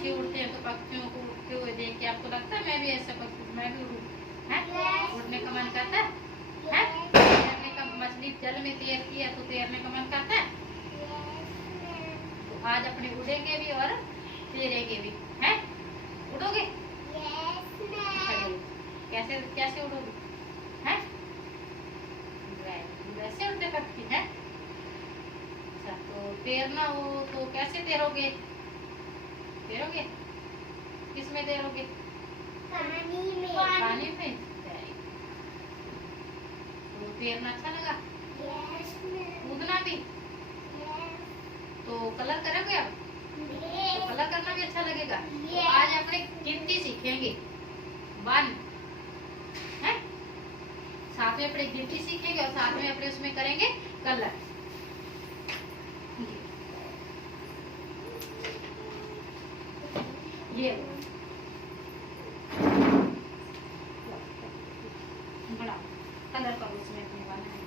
पक्षी उड़ते हैं तो पक्षियों को उड़ते हुए देख के आपको लगता है मैं भी ऐसा पक्षी, मैं भी उड़ूं? है उड़ने का मन करता है? तैरने का, मछली जल में तैरती है तो तैरने का मन करता है। तो आज अपने उड़ेंगे भी और तैरेंगे भी, हैं? उड़ोगे? कैसे कैसे उड़ोगे? हैं? वैसे उड़ते पक्षी है। अच्छा, तो तैरना हो तो कैसे तैरोगे? तैरोगे किस में तैरोगे? पानी में। तो तैरना अच्छा लगा? कूदना भी? तो कलर करोगे आप? तो कलर करना भी अच्छा लगेगा। तो आज अपने गिनती सीखेंगे 1 है, साथ में अपने गिनती सीखेंगे और साथ में अपने उसमें करेंगे कलर। ये बड़ा कलर करो उसमें अपने वाला है।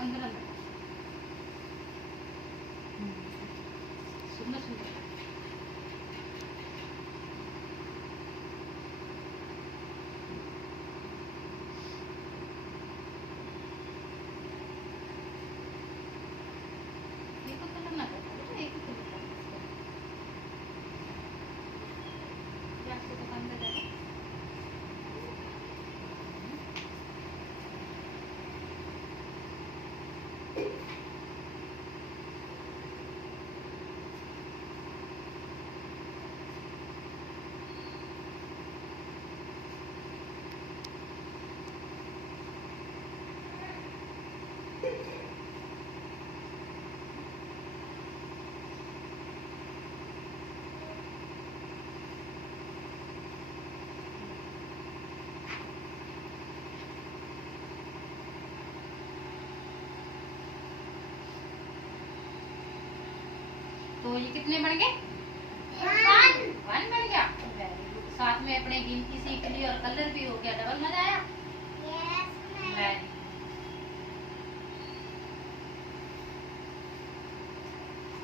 अंदर अंदर सुंदर सुंदर तो ये कितने बन गए? 1 बन गया। साथ में अपने गिनती सीख ली और कलर भी हो गया। डबल मजा आया? वेरी